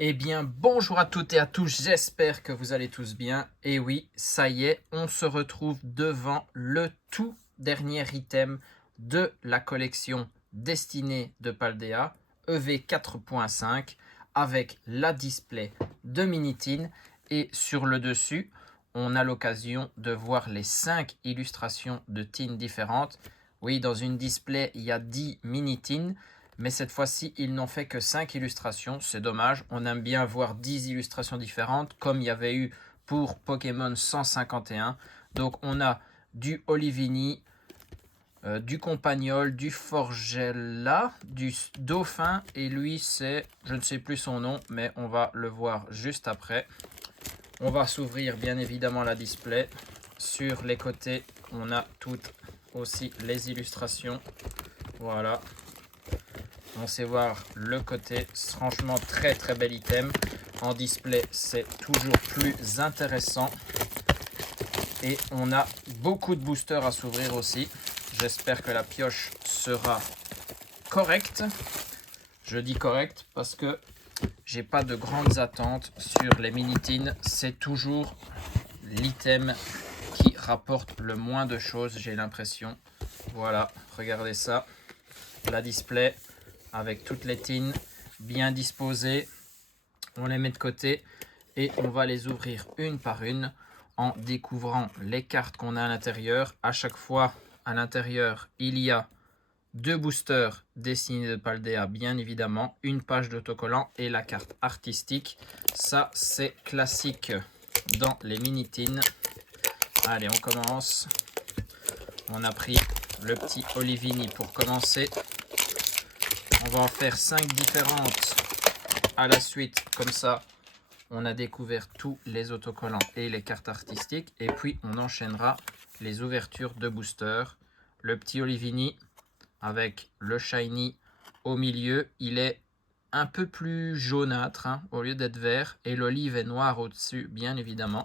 Eh bien, bonjour à toutes et à tous, j'espère que vous allez tous bien. Et oui, ça y est, on se retrouve devant le tout dernier item de la collection Destinée de Paldea, EV 4.5, avec la display de Minitin. Et sur le dessus, on a l'occasion de voir les 5 illustrations de Tin différentes. Oui, dans une display, il y a 10 Minitin. Mais cette fois-ci, ils n'ont fait que 5 illustrations. C'est dommage. On aime bien voir 10 illustrations différentes, comme il y avait eu pour Pokémon 151. Donc, on a du Olivini, du Compagnol, du Forgella, du Dauphin. Et lui, c'est, je ne sais plus son nom, mais on va le voir juste après. On va s'ouvrir, bien évidemment, la display. Sur les côtés, on a toutes aussi les illustrations. Voilà. On sait voir le côté, franchement très bel item. En display, c'est toujours plus intéressant. Et on a beaucoup de boosters à s'ouvrir aussi. J'espère que la pioche sera correcte. Je dis correcte parce que j'ai pas de grandes attentes sur les Minitines. C'est toujours l'item qui rapporte le moins de choses, j'ai l'impression. Voilà, regardez ça. La display avec toutes les tines bien disposées. On les met de côté et on va les ouvrir une par une en découvrant les cartes qu'on a à l'intérieur. À chaque fois, à l'intérieur, il y a 2 boosters dessinés de Paldea, bien évidemment, une page d'autocollant et la carte artistique. Ça, c'est classique dans les mini-tines. Allez, on commence. On a pris le petit Olivini pour commencer. On va en faire 5 différentes à la suite, comme ça on a découvert tous les autocollants et les cartes artistiques. Et puis on enchaînera les ouvertures de boosters. Le petit Olivini avec le shiny au milieu, il est un peu plus jaunâtre hein, au lieu d'être vert. Et l'olive est noire au-dessus, bien évidemment.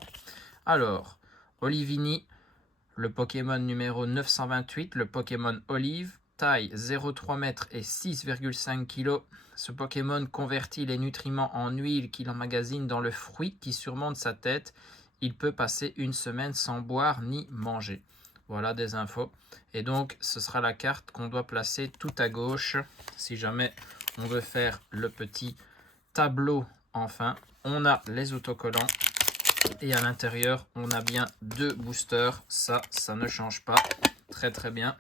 Alors, Olivini, le Pokémon numéro 928, le Pokémon Olive. Taille 0,3 m et 6,5 kg. Ce Pokémon convertit les nutriments en huile qu'il emmagasine dans le fruit qui surmonte sa tête. Il peut passer une semaine sans boire ni manger. Voilà des infos. Et donc, ce sera la carte qu'on doit placer tout à gauche. Si jamais on veut faire le petit tableau, enfin, on a les autocollants. Et à l'intérieur, on a bien 2 boosters. Ça ne change pas. Très bien.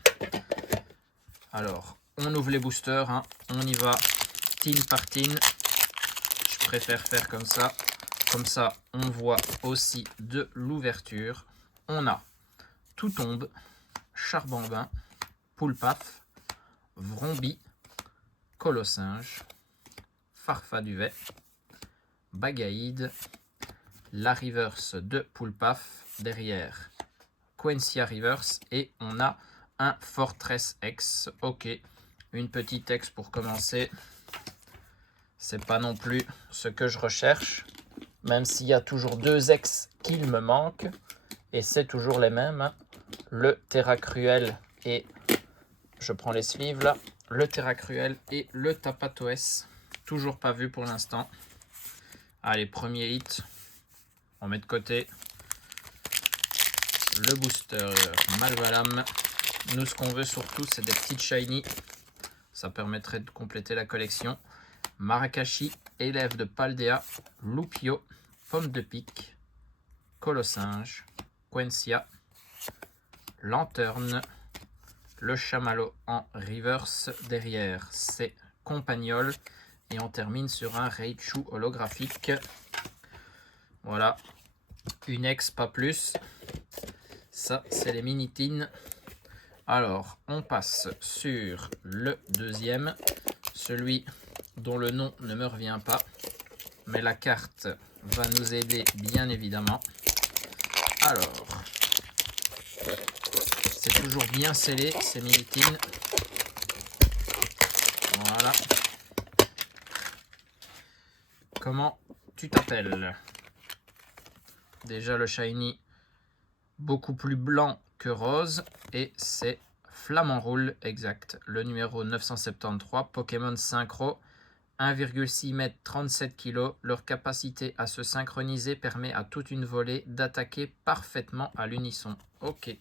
Alors, on ouvre les boosters, hein. On y va tin par tin. Je préfère faire comme ça. Comme ça, on voit aussi de l'ouverture. On a Tout Tombe, Charbambin, Poulpaf, Vrombi, Colossinge, Farfaduvet, Bagaïde, la reverse de Poulpaf, derrière Quencia reverse et on a un Fortress X. Ok, une petite X pour commencer. C'est pas non plus ce que je recherche, même s'il y a toujours 2 X qu'il me manquent. Et c'est toujours les mêmes. Hein. Le Terracruel et... Je prends les sleeves là. Le Terracruel et le Tapatoes. Toujours pas vu pour l'instant. Allez, premier hit. On met de côté le booster Malvalam. Nous, ce qu'on veut surtout, c'est des petites shiny. Ça permettrait de compléter la collection. Marakashi, élève de Paldea, Lupio, Pomme de Pique, Colossinge, Quencia, Lanterne, le Chamallow en reverse. Derrière, c'est Compagnol. Et on termine sur un Raichu holographique. Voilà, une X, pas plus. Ça, c'est les mini-tines. Alors, on passe sur le deuxième, celui dont le nom ne me revient pas, mais la carte va nous aider bien évidemment. Alors, c'est toujours bien scellé ces mini-tines. Voilà. Comment tu t'appelles? Déjà le shiny beaucoup plus blanc que rose et c'est Flamanroule, exact, le numéro 973, Pokémon Synchro, 1,6 m, 37 kg. Leur capacité à se synchroniser permet à toute une volée d'attaquer parfaitement à l'unisson. Ok.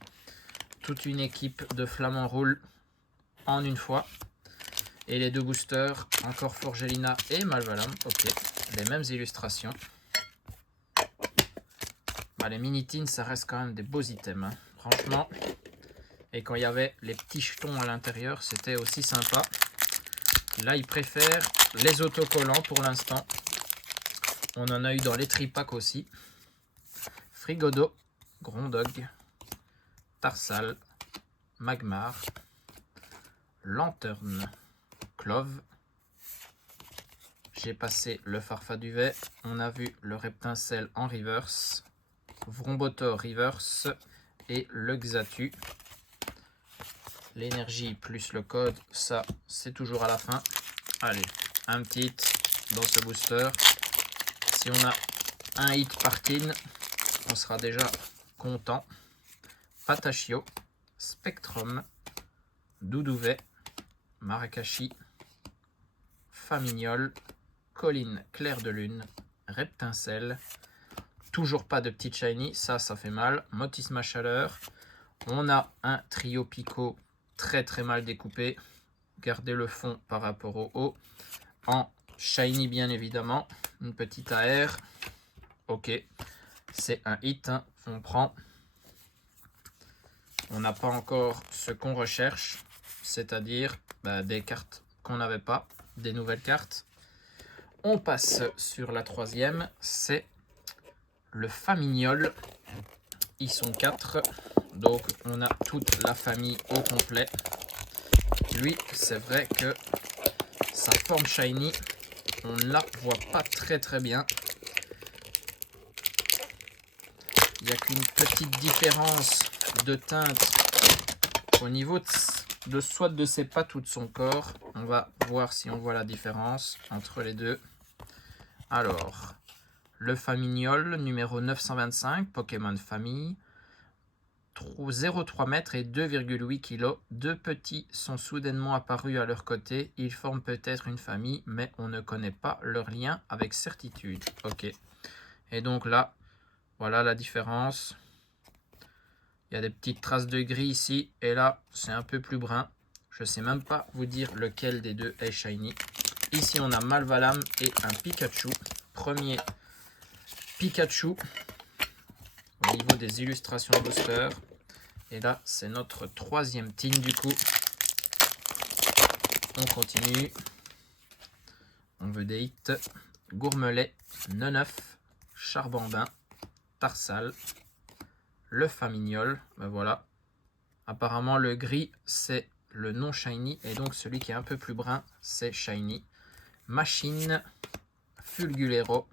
Toute une équipe de flamands roule en une fois. Et les deux boosters, encore Forgelina et Malvalam. Ok. Les mêmes illustrations. Bah, les mini-tins, ça reste quand même des beaux items. Hein. Franchement. Et quand il y avait les petits jetons à l'intérieur, c'était aussi sympa. Là, ils préfèrent les autocollants pour l'instant. On en a eu dans les tripacks aussi. Frigodo, Grondog, Tarsal, Magmar, Lanterne, Clove. J'ai passé le Farfaduvet. On a vu le Reptincelle en reverse. Vrombotor reverse. Et le Xatu. L'énergie plus le code, ça c'est toujours à la fin. Allez, un petit hit dans ce booster. Si on a un hit par tin, on sera déjà content. Patachio, Spectrum, Doudouvet, Marakashi, Famignol, Colline Clair de Lune, Reptincelle. Toujours pas de petit shiny, ça fait mal. Motisma Chaleur. On a un trio Pico très mal découpé. Gardez le fond par rapport au haut. En shiny bien évidemment. Une petite AR. Ok. C'est un hit. Hein. On prend. On n'a pas encore ce qu'on recherche. C'est-à-dire des cartes qu'on n'avait pas. Des nouvelles cartes. On passe sur la troisième. C'est le Famignol. Ils sont 4. Donc on a toute la famille au complet. Lui, c'est vrai que sa forme shiny, on ne la voit pas très bien. Il n'y a qu'une petite différence de teinte au niveau de soit de ses pattes ou de son corps. On va voir si on voit la différence entre les deux. Alors, le Famignol numéro 925, Pokémon Famille. 0,3 m et 2,8 kg. Deux petits sont soudainement apparus à leur côté. Ils forment peut-être une famille, mais on ne connaît pas leur lien avec certitude. Ok. Et donc là, voilà la différence. Il y a des petites traces de gris ici. Et là, c'est un peu plus brun. Je ne sais même pas vous dire lequel des deux est shiny. Ici, on a Malvalam et un Pikachu. Premier Pikachu. Au niveau des illustrations booster. Et là, c'est notre troisième tin du coup. On continue. On veut des hits. Gourmelet, Neneuf, Charbambin, Tarsal, le Famignol. Ben voilà. Apparemment, le gris, c'est le non shiny. Et donc, celui qui est un peu plus brun, c'est shiny. Machine, Fulgulero,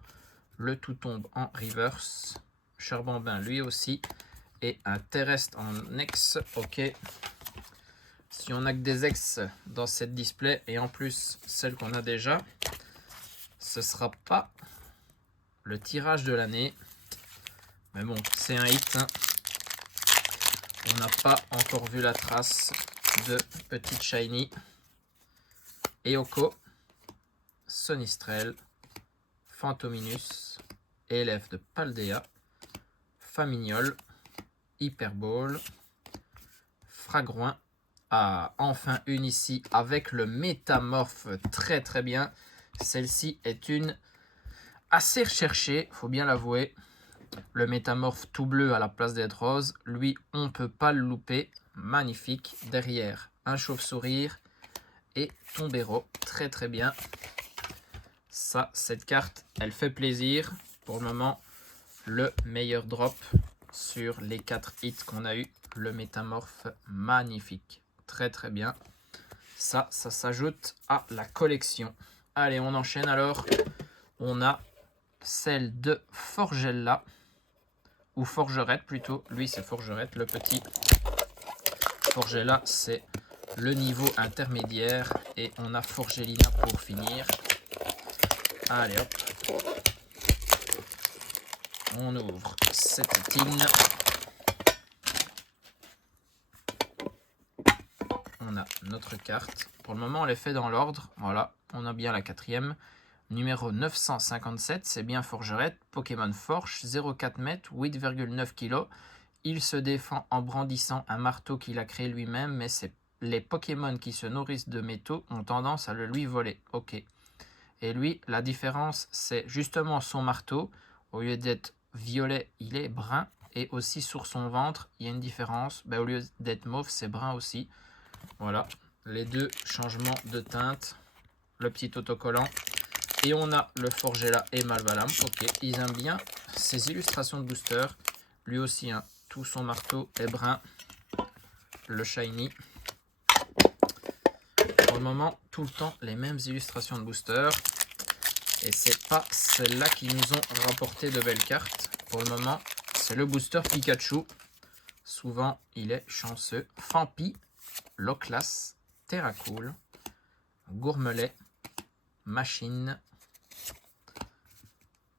le tout tombe en reverse. Charbambin, lui aussi. Et un terrestre en ex. Ok. Si on a que des ex dans cette display et en plus celle qu'on a déjà, ce sera pas le tirage de l'année. Mais bon, c'est un hit. Hein. On n'a pas encore vu la trace de petite shiny. Eoko, Sonistrel, Phantominus, élève de Paldea, Famignol, Hyperball, Fragouin. Ah, enfin une ici avec le métamorphe très bien. Celle-ci est une assez recherchée, faut bien l'avouer. Le métamorphe tout bleu à la place d'être rose, lui on ne peut pas le louper. Magnifique. Derrière un chauve-sourire et Tombero, très bien. Ça, cette carte, elle fait plaisir. Pour le moment, le meilleur drop sur les 4 hits qu'on a eu. Le métamorphe magnifique. Très bien. Ça s'ajoute à la collection. Allez, on enchaîne alors. On a celle de Forgella. Ou Forgerette plutôt. Lui, c'est Forgerette, le petit. Forgella, c'est le niveau intermédiaire. Et on a Forgelina pour finir. Allez, hop. On ouvre cette tin. On a notre carte. Pour le moment, on les fait dans l'ordre. Voilà. On a bien la quatrième. Numéro 957, c'est bien Forgerette. Pokémon Forge, 0,4 m, 8,9 kg. Il se défend en brandissant un marteau qu'il a créé lui-même, mais les Pokémon qui se nourrissent de métaux ont tendance à le lui voler. Ok. Et lui, la différence, c'est justement son marteau. Au lieu d'être violet, il est brun. Et aussi sur son ventre, il y a une différence. Au lieu d'être mauve, c'est brun aussi. Voilà, les deux changements de teinte. Le petit autocollant. Et on a le Forgella et Malvalam. Ok, ils aiment bien ces illustrations de booster. Lui aussi, hein, tout son marteau est brun. Le shiny. Pour le moment, tout le temps, les mêmes illustrations de booster. Et c'est pas celles-là qui nous ont rapporté de belles cartes. Pour le moment, c'est le booster Pikachu. Souvent, il est chanceux. Fampi, Loclas, Terracool, Gourmelet, Machine,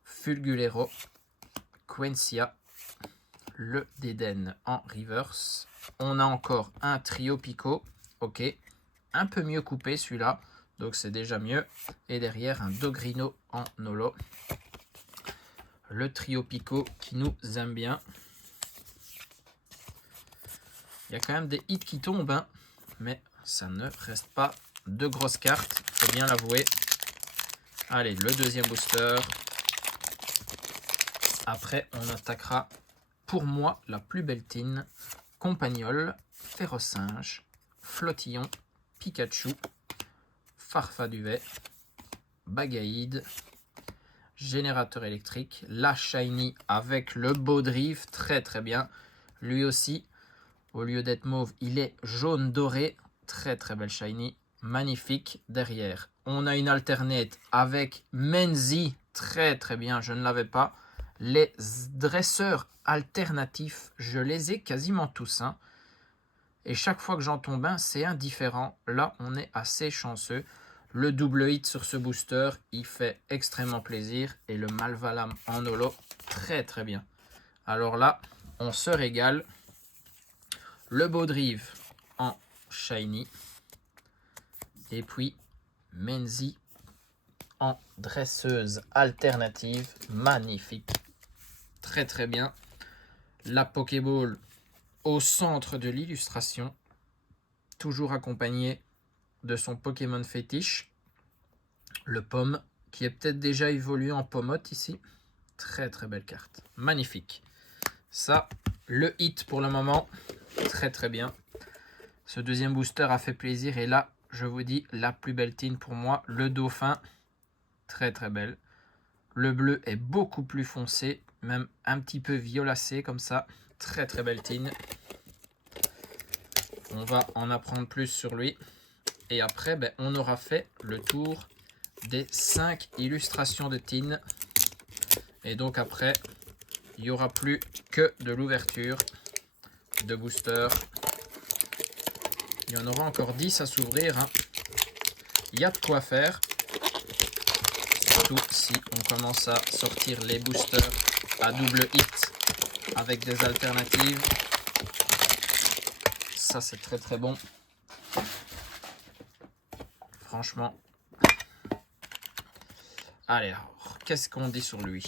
Fulgulero, Quencia, le Déden en reverse. On a encore un trio Pico. Ok, un peu mieux coupé celui-là. Donc c'est déjà mieux. Et derrière, un Dogrino en holo. Le trio Pico qui nous aime bien. Il y a quand même des hits qui tombent, hein, mais ça ne reste pas de grosses cartes, faut bien l'avouer. Allez, le deuxième booster. Après, on attaquera, pour moi, la plus belle tine. Compagnol, Férocinge, Flottillon, Pikachu, Farfaduvet, Bagaïde, Générateur électrique, la Shiny avec le Baudrive, très très bien. Lui aussi, au lieu d'être mauve, il est jaune doré, très très belle Shiny, magnifique. Derrière, on a une alternate avec Menzi, très très bien, je ne l'avais pas. Les dresseurs alternatifs, je les ai quasiment tous, hein. Et chaque fois que j'en tombe un, c'est indifférent. Là, on est assez chanceux. Le double hit sur ce booster, il fait extrêmement plaisir. Et le Malvalam en holo, très très bien. Alors là, on se régale. Le Baudrive en shiny. Et puis, Menzi en dresseuse alternative. Magnifique. Très très bien. La Pokéball au centre de l'illustration. Toujours accompagné de son Pokémon fétiche, le Pomme, qui est peut-être déjà évolué en Pomote ici. Très très belle carte, magnifique. Ça, le hit pour le moment, très très bien. Ce deuxième booster a fait plaisir et là, je vous dis, la plus belle tine pour moi, le Dauphin, très très belle. Le bleu est beaucoup plus foncé, même un petit peu violacé comme ça, très très belle tine. On va en apprendre plus sur lui. Et après, on aura fait le tour des 5 illustrations de Tin. Et donc après, il n'y aura plus que de l'ouverture de booster. Il y en aura encore 10 à s'ouvrir, hein. Il y a de quoi faire. Surtout si on commence à sortir les boosters à double hit avec des alternatives. Ça, c'est très très bon. Franchement. Allez, alors, qu'est-ce qu'on dit sur lui?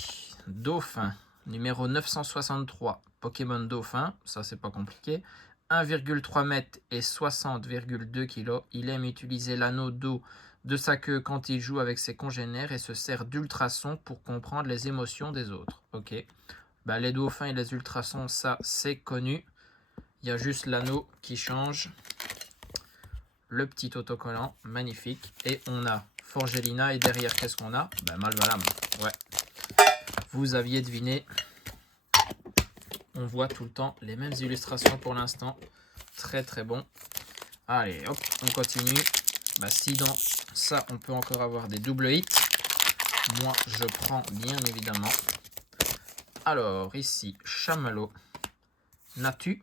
Dauphin, numéro 963, Pokémon Dauphin, ça c'est pas compliqué. 1,3 m et 60,2 kg. Il aime utiliser l'anneau d'eau de sa queue quand il joue avec ses congénères et se sert d'ultrasons pour comprendre les émotions des autres. Ok. Les dauphins et les ultrasons, ça c'est connu. Il y a juste l'anneau qui change. Le petit autocollant, magnifique. Et on a Forgelina et derrière, qu'est-ce qu'on a? Malvalam. Ouais. Vous aviez deviné. On voit tout le temps les mêmes illustrations pour l'instant. Très très bon. Allez, hop, on continue. Si dans ça, on peut encore avoir des double hits. Moi, je prends bien évidemment. Alors, ici, Chamallow, Natu,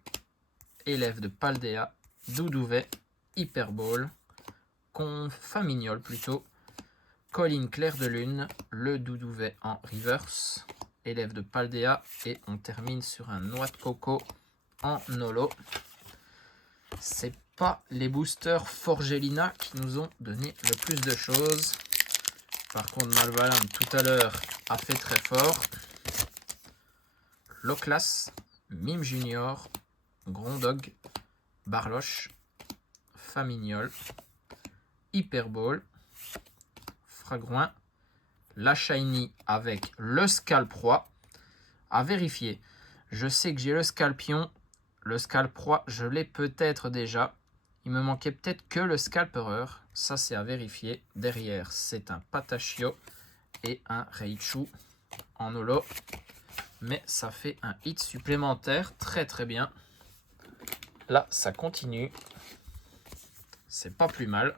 élève de Paldea, Doudouvet, Hyperball, Confamignol plutôt, Colline Clair de Lune, le Doudouvet en reverse, élève de Paldea, et on termine sur un noix de coco en holo. C'est pas les boosters Forgelina qui nous ont donné le plus de choses. Par contre, Malvalin tout à l'heure a fait très fort. Loclas, Mime Junior, Grondog, Barloche, Famignol, Hyperball, Fragouin, la Shiny avec le Scalproie. À vérifier. Je sais que j'ai le Scalpion. Le Scalproie, je l'ai peut-être déjà. Il me manquait peut-être que le Scalperer. Ça, c'est à vérifier. Derrière, c'est un Patachio et un Raichu en holo. Mais ça fait un hit supplémentaire. Très, très bien. Là, ça continue. C'est pas plus mal.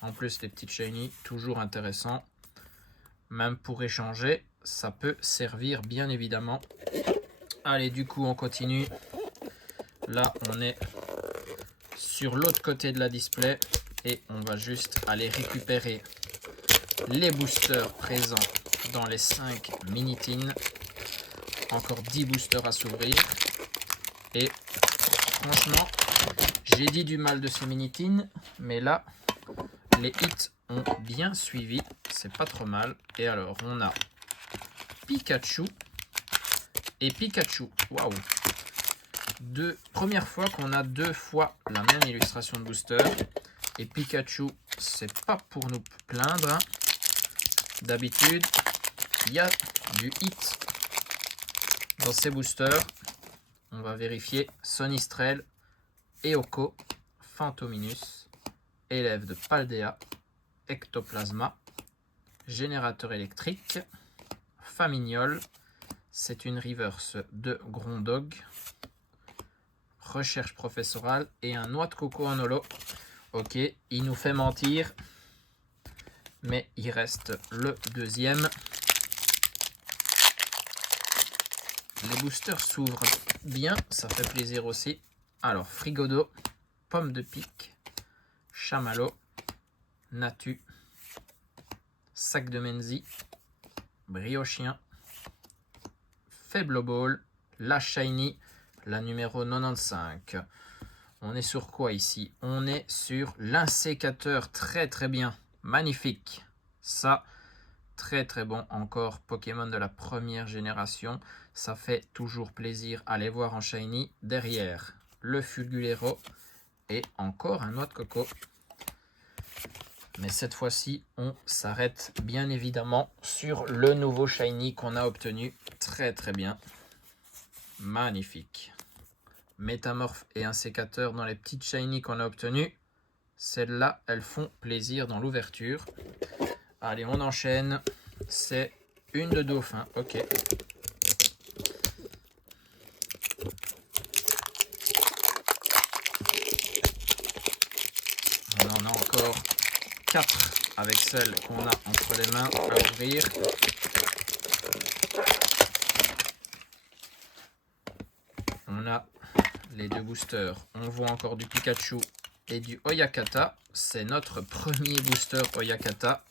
En plus, les petites shiny, toujours intéressant. Même pour échanger, ça peut servir bien évidemment. Allez, du coup, on continue. Là, on est sur l'autre côté de la display. Et on va juste aller récupérer les boosters présents dans les 5 mini-tins. Encore 10 boosters à s'ouvrir. Et franchement, j'ai dit du mal de ces mini-tins. Mais là, les hits ont bien suivi. C'est pas trop mal. Et alors, on a Pikachu et Pikachu. Waouh! Première fois qu'on a 2 fois la même illustration de booster. Et Pikachu, c'est pas pour nous plaindre. Hein. D'habitude, il y a du hit dans ces boosters. On va vérifier Sonistrel, Eoko, Phantominus, élève de Paldea, Ectoplasma, générateur électrique, Famignol, c'est une reverse de Grondog, recherche professorale et un noix de coco en holo. Ok, il nous fait mentir, mais il reste le deuxième. Les boosters s'ouvrent bien, ça fait plaisir aussi. Alors, Frigodo, Pomme de Pique, Chamallow, Natu, Sac de Menzi, Briochien, Faible Ball, la Shiny, la numéro 95. On est sur quoi ici? On est sur l'insécateur, très très bien, magnifique. Ça, très très bon, encore Pokémon de la première génération. Ça fait toujours plaisir à les voir en Shiny. Derrière, le Fulgulero et encore un noix de coco. Mais cette fois-ci, on s'arrête bien évidemment sur le nouveau Shiny qu'on a obtenu. Très très bien. Magnifique. Métamorphe et un sécateur dans les petites Shiny qu'on a obtenues. Celles-là, elles font plaisir dans l'ouverture. Allez, on enchaîne. C'est une de dauphin. Ok. On en a encore 4 avec celle qu'on a entre les mains à ouvrir. On a les 2 boosters. On voit encore du Pikachu et du Oyakata. C'est notre premier booster Oyakata.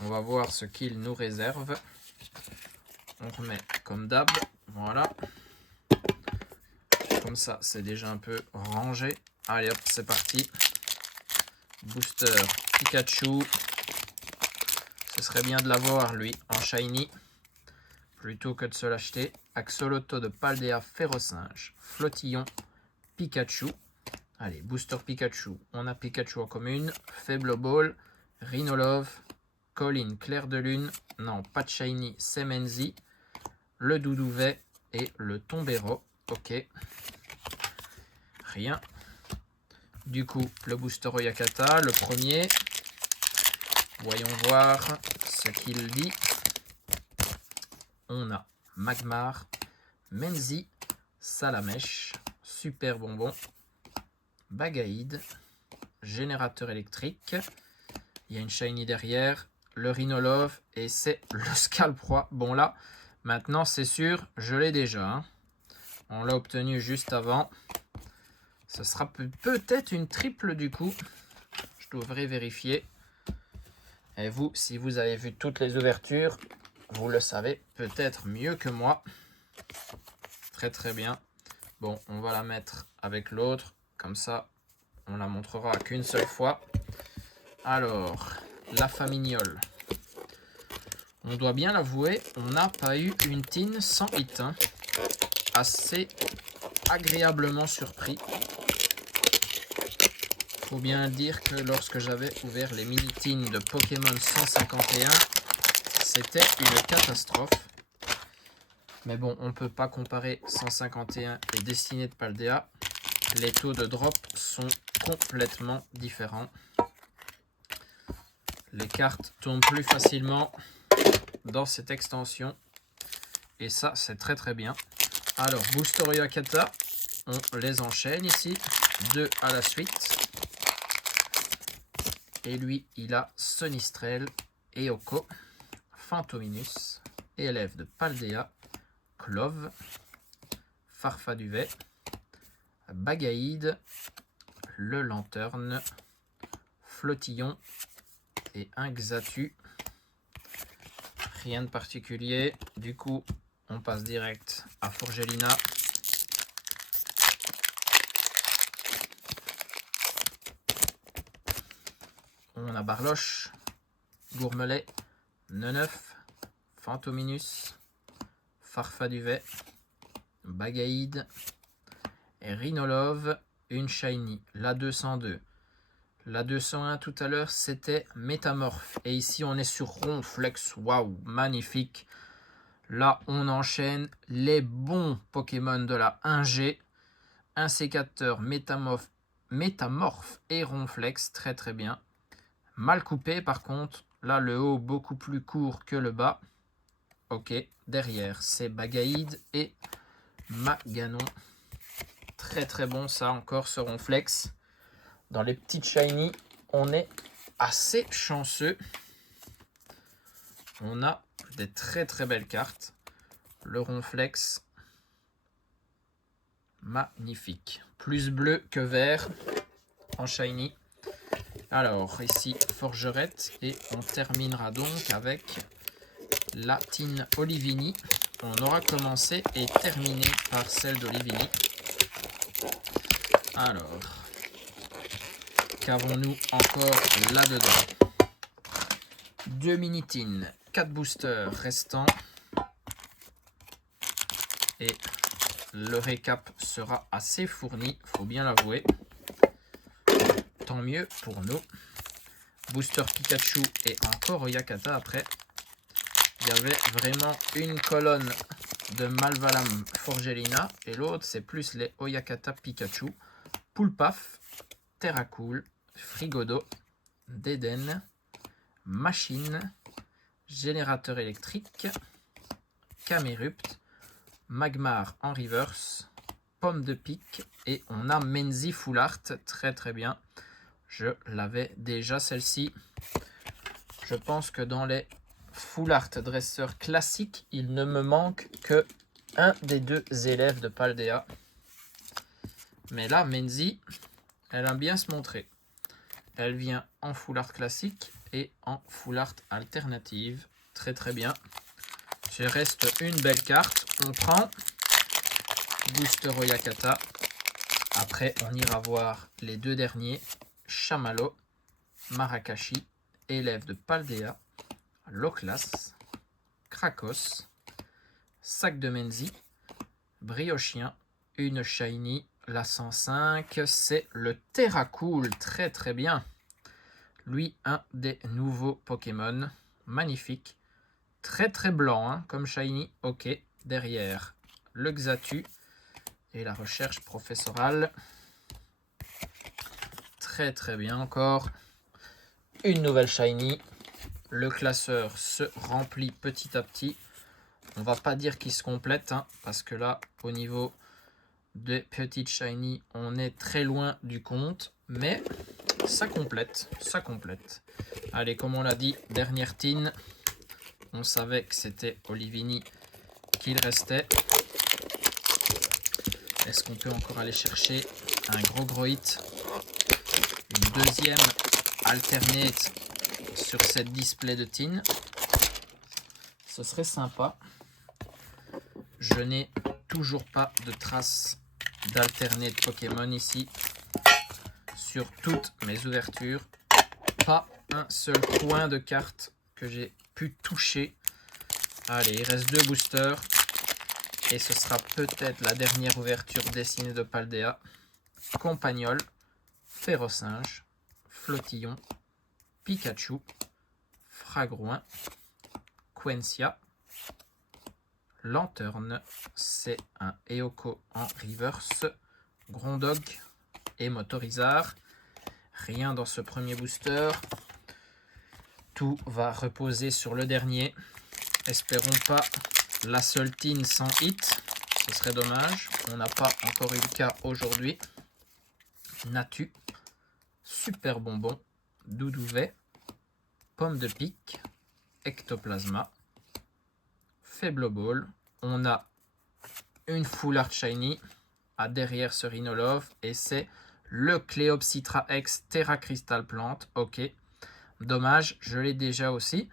On va voir ce qu'il nous réserve. On remet comme d'hab. Voilà. Comme ça, c'est déjà un peu rangé. Allez hop, c'est parti. Booster Pikachu. Ce serait bien de l'avoir, lui, en Shiny. Plutôt que de se l'acheter. Axolotl de Paldea Férocinge. Flottillon Pikachu. Allez, Booster Pikachu. On a Pikachu en commune. Faible Ball. Rhinolove. Colline Clair de Lune. Non, pas de Shiny, c'est Menzi. Le Doudouvet et le Tombero. Ok. Rien. Du coup, le booster Oyakata, le premier. Voyons voir ce qu'il dit. On a Magmar, Menzi, Salamèche, Super Bonbon, Bagaïde, Générateur électrique. Il y a une Shiny derrière, le Rhinolove et c'est le Scalproie. Bon là, maintenant c'est sûr, je l'ai déjà. Hein. On l'a obtenu juste avant. Ce sera peut-être une triple du coup. Je devrais vérifier. Et vous, si vous avez vu toutes les ouvertures, vous le savez peut-être mieux que moi. Très très bien. Bon, on va la mettre avec l'autre. Comme ça, on la montrera qu'une seule fois. Alors, la Famignol. On doit bien l'avouer, on n'a pas eu une tin sans hit. Hein. Assez agréablement surpris. Faut bien dire que lorsque j'avais ouvert les mini-tins de Pokémon 151, c'était une catastrophe. Mais bon, on ne peut pas comparer 151 et Destinée de Paldea. Les taux de drop sont complètement différents. Les cartes tombent plus facilement dans cette extension. Et ça, c'est très très bien. Alors, Booster Oyakata, on les enchaîne ici. 2 à la suite. Et lui, il a Sonistrel, Eoko, Fantominus, élève de Paldea, Clove, Farfaduvet, Bagaïde, le Lanterne, Flottillon et un Xatu. Rien de particulier. Du coup, on passe direct à Forgelina. On a Barloche, Gourmelet, Neneuf, Fantominus, Farfaduvet, Bagaïde, et Rhinolove, une Shiny, la 202. La 201 tout à l'heure, c'était Métamorphe. Et ici, on est sur Ronflex. Waouh, magnifique. Là, on enchaîne les bons Pokémon de la 1G. Un sécateur, Métamorphe et Ronflex, très très bien. Mal coupé par contre, là le haut beaucoup plus court que le bas. Ok, derrière c'est Bagaïde et Maganon. Très très bon ça encore ce Ronflex. Dans les petites shiny, on est assez chanceux. On a des très très belles cartes. Le Ronflex, magnifique. Plus bleu que vert en shiny. Alors ici Forgerette et on terminera donc avec la tin Olivini. On aura commencé et terminé par celle d'Olivini. Alors, qu'avons-nous encore là-dedans? 2 mini-tins, 4 boosters restants. Et le récap sera assez fourni, faut bien l'avouer. Tant mieux pour nous. Booster Pikachu et encore Oyakata après. Il y avait vraiment une colonne de Malvalam Forgelina et l'autre c'est plus les Oyakata Pikachu. Poulpaf, Terracool, Frigodo, Deden, Machine, Générateur électrique, Camerupt, Magmar en reverse, Pomme de pique et on a Menzi Full Art, très très bien. Je l'avais déjà celle-ci. Je pense que dans les Full Art dresseurs classiques, il ne me manque que un des 2 élèves de Paldea. Mais là, Menzi, elle aime bien se montrer. Elle vient en Full Art classique et en Full Art alternative. Très très bien. Il reste une belle carte. On prend Booster Oyakata. Après, on ira voir les 2 derniers. Chamallow, Marakashi, élève de Paldea, Loclas, Krakos, Sac de Menzi, Briochien, une Shiny, la 105, c'est le Terracool, très très bien. Lui, un des nouveaux Pokémon, magnifique, très très blanc hein, comme Shiny, ok. Derrière, le Xatu et la recherche professorale. Très très bien encore. Une nouvelle Shiny. Le classeur se remplit petit à petit. On va pas dire qu'il se complète, hein, parce que là, au niveau des petites Shiny, on est très loin du compte. Mais ça complète, ça complète. Allez, comme on l'a dit, dernière tin. On savait que c'était Olivini qu'il restait. Est-ce qu'on peut encore aller chercher un gros hit? Une deuxième alternate sur cette display de tin. Ce serait sympa. Je n'ai toujours pas de traces d'alterner de Pokémon ici sur toutes mes ouvertures. Pas un seul coin de carte que j'ai pu toucher. Allez, il reste 2 boosters. Et ce sera peut-être la dernière ouverture dessinée de Paldea. Compagnol, Férocinge, Flottillon, Pikachu, Fragouin, Quentia, Lanterne, c'est un Eoko en reverse, Grondog et Motorizard. Rien dans ce premier booster. Tout va reposer sur le dernier. Espérons pas la Soltine sans hit. Ce serait dommage. On n'a pas encore eu le cas aujourd'hui. Natu, Super Bonbon, Doudouvet, Pomme de Pique, Ectoplasma, Faible Ball. On a une Full Art Shiny à derrière ce Rhinolove et c'est le Cléopsitra X Terra Crystal Plante. Ok, dommage, je l'ai déjà aussi.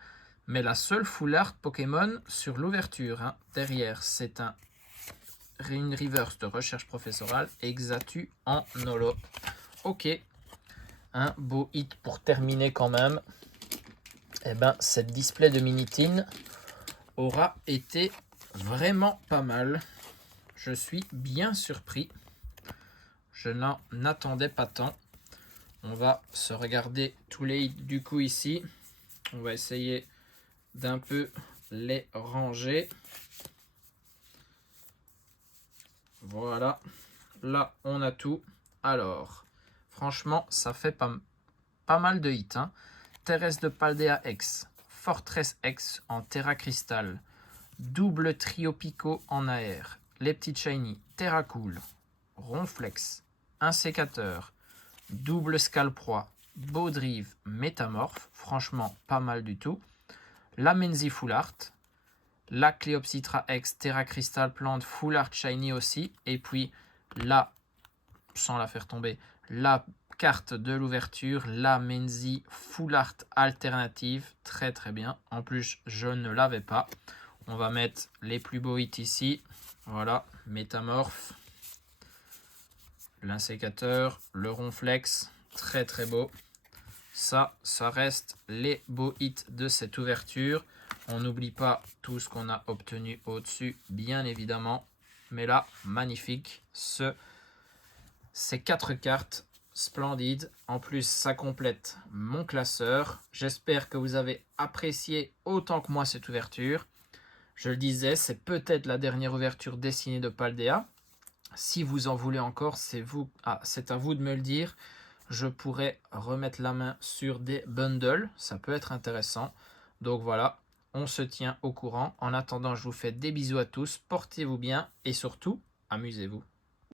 Mais la seule Full Art Pokémon sur l'ouverture. Hein. Derrière, c'est une reverse de recherche professorale. Exatu en holo. Ok, un beau hit pour terminer quand même. Eh ben, cette display de Minitin aura été vraiment pas mal. Je suis bien surpris. Je n'en attendais pas tant. On va se regarder tous les hits du coup ici. On va essayer d'un peu les ranger. Voilà. Là, on a tout. Alors, franchement, ça fait pas mal de hits. Hein. Thérèse de Paldea X, Fortress X en Terra Crystal, double Trio Pico en AR, les petites shiny Terra Cool, Ronflex, un sécateur, double Scalproie, Baudrive, Métamorphe, franchement pas mal du tout, la Menzi Full Art, la Cléopsitra X Terra Crystal Plante Full Art Shiny aussi, et puis là, sans la faire tomber, la carte de l'ouverture, la Menzi Full Art alternative, très très bien. En plus, je ne l'avais pas. On va mettre les plus beaux hits ici. Voilà, Métamorphe, l'insécateur, le Ronflex, très très beau. Ça reste les beaux hits de cette ouverture. On n'oublie pas tout ce qu'on a obtenu au-dessus, bien évidemment. Mais là, magnifique, ces 4 cartes splendides. En plus, ça complète mon classeur. J'espère que vous avez apprécié autant que moi cette ouverture. Je le disais, c'est peut-être la dernière ouverture dessinée de Paldea. Si vous en voulez encore, c'est à vous de me le dire. Je pourrais remettre la main sur des bundles. Ça peut être intéressant. Donc voilà, on se tient au courant. En attendant, je vous fais des bisous à tous. Portez-vous bien et surtout, amusez-vous.